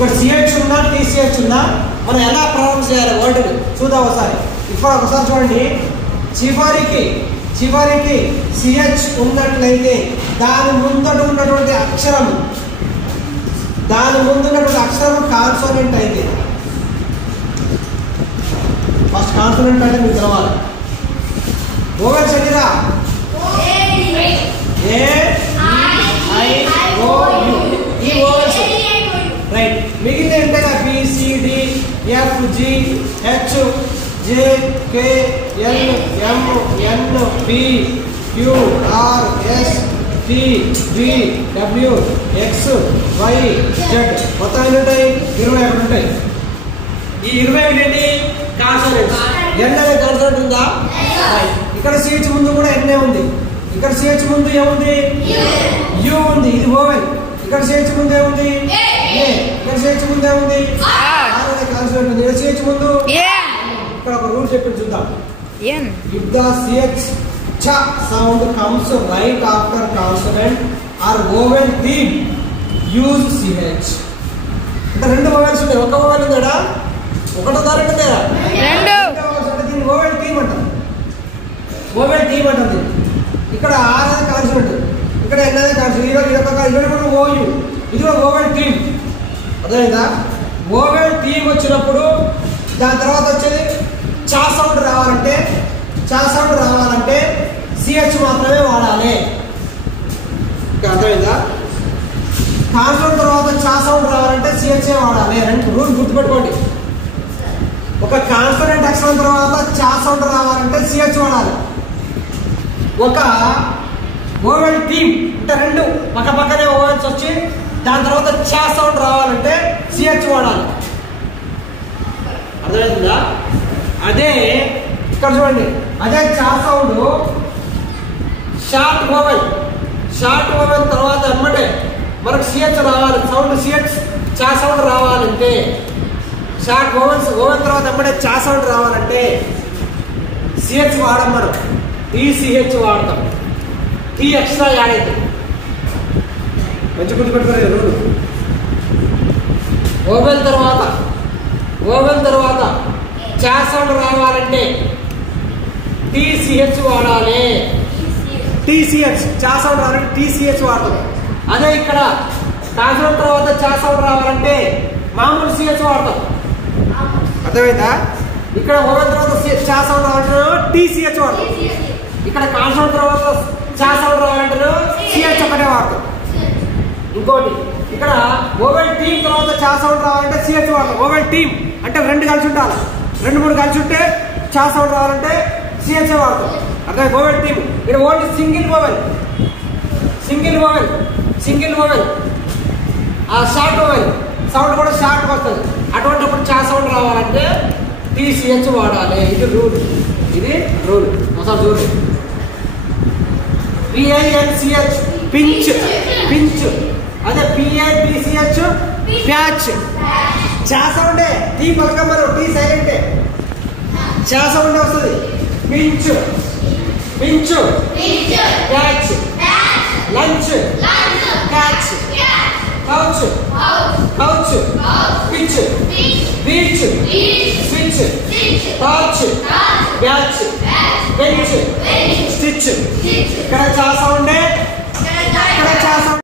ఇక్కడ సిహెచ్ ఉందా టీసీహెచ్ ఉందా మనం ఎలా ప్రొనౌన్స్ చేయాలి వర్డ్ని చూద్దాం ఒకసారి. ఇప్పుడు ఒకసారి చూడండి, చివరికి సిహెచ్ ఉన్నట్లయితే దాని ముందట ఉన్నటువంటి అక్షరం కాన్సోనెంట్ అయితే, ఫస్ట్ కాన్సోనెంట్ అంటే మీకు తెలవాలి. ఓవెల్స్ ఎన్నిరా? A-I-O-U. ఈ ఓవెల్స్ రైట్. మిగిలిన ఏంటంటే BCDFGHIJKLMNOPQRSTVWXYZ మొత్తం ఎన్ని ఉంటాయి? 21 ఉంటాయి. ఈ 21 ఏంటి? కాన్సోనెంట్స్. ఎన్ అనే కాన్సోనెంట్ ఉందా? ఇక్కడ సిహెచ్ ముందు కూడా ఎన్ఏ ఉంది. ఇక్కడ సిహెచ్ ముందు ఏముంది? యు ఉంది. ఇది ఓవెల్. ఇక్కడ సిహెచ్ ముందు ఏముంది? ఏ. ఇక్కడ సిహెచ్ ముందు ఏముంది? ఆర్ అనే కాన్సోనెంట్ ఉంది. ఇక్కడ సిహెచ్ ముందు ఇక్కడ ఒక రూల్ చెప్పి చూద్దాం. If the CH sound comes right after consonant or vowel theme, use CH. అంటే రెండు వోవెల్స్ ఉన్నాయి. ఒక వోవెల్ ఉందా? ఒకటో దారెంట్ ఉందా? రెండు. అంటే దీన్ని వోవెల్ థీమ్ అంటారు. ఇక్కడ ఆర్ అనే కాన్సోనెంట్, ఇక్కడ ఎన్ అనే కాన్సోనెంట్. ఇది కూడా ఓయు, ఇది కూడా వోవెల్ థీమ్. అర్థమైందా? వోవెల్ థీమ్ వచ్చినప్పుడు దాని తర్వాత వచ్చేది చా సౌండ్ రావాలంటే సిహెచ్ మాత్రమే వాడాలి. అర్థమైందా? కాన్సోనెంట్ తర్వాత చా సౌండ్ రావాలంటే సిహెచ్ వాడాలి. రెండు రూల్ గుర్తుపెట్టుకోండి. ఒక కాన్సోనెంట్ అక్షరం తర్వాత చా సౌండ్ రావాలంటే సిహెచ్ వాడాలి. ఒక ఓవెల్ థీమ్ అంటే రెండు పక్కనే ఓవెల్స్ వచ్చి దాని తర్వాత చా సౌండ్ రావాలంటే సిహెచ్ వాడాలి. అర్థమవుతుందా? అదే ఇక్కడ చూడండి, అదే చా సౌండ్ షార్ట్ ఓవెల్ తర్వాత అన్నమాట మనకు సిహెచ్ రావాలి. చా సౌండ్ రావాలంటే షార్ట్ ఓవెల్ తర్వాత అమ్మడే చా సౌండ్ రావాలంటే సిహెచ్ వాడం. మనం టీసీహెచ్ వాడతాం. టీ ఎక్స్ట్రా యాడ్ అవుతుంది. మంచి గుర్తుపెట్టుకోలేదు రూలు. ఓవెల్ తర్వాత చా సౌండ్ రావాలంటే టీసీహెచ్ వాడాలి. టీసీహెచ్ చా సౌండ్ రావాలంటే టీసీహెచ్ వాడతాం. అదే ఇక్కడ కాన్సోనెంట్ తర్వాత చా సౌండ్ రావాలంటే మామూలు సిహెచ్ వాడతాం. అర్థమైందా? ఇక్కడ ఓవెల్ తర్వాత చా సౌండ్ రావాలంటే టీసీహెచ్ వాడతాం. ఇక్కడ కాన్సోనెంట్ తర్వాత చా సౌండ్ రావాలంటే సిహెచ్ ఒకటే వాడతాం. ఇంకోటి ఇక్కడ ఓవెల్ టీమ్ తర్వాత చా సౌండ్ రావాలంటే సిహెచ్ వాడతాం. ఓవెల్ టీమ్ అంటే రెండు కలిసి ఉండాలి. 2-3 కలిసి ఉంటే చా సౌండ్ రావాలంటే సిహెచ్ వాడతాం. అదే ఓవెల్ టీమ్. ఇక్కడ ఓన్లీ సింగిల్ ఓవెల్ ఆ షార్ట్ ఓవెల్ సౌండ్ కూడా షార్ట్ వస్తుంది. అటువంటిప్పుడు చా సౌండ్ రావాలంటే టీసీహెచ్ వాడాలి. ఇది రూల్. ఒకసారి చూడండి. PINCH pinch. అదే PAPCH ప్యాచ్. చా సౌండే. టీ పలక మనం టీ సైలెంటే. చా సౌండ్ వస్తుంది. Pinch patch. Lunch catch. Couch pitch beach switch torch batch bench stitch. ఇక్కడ చా సౌండే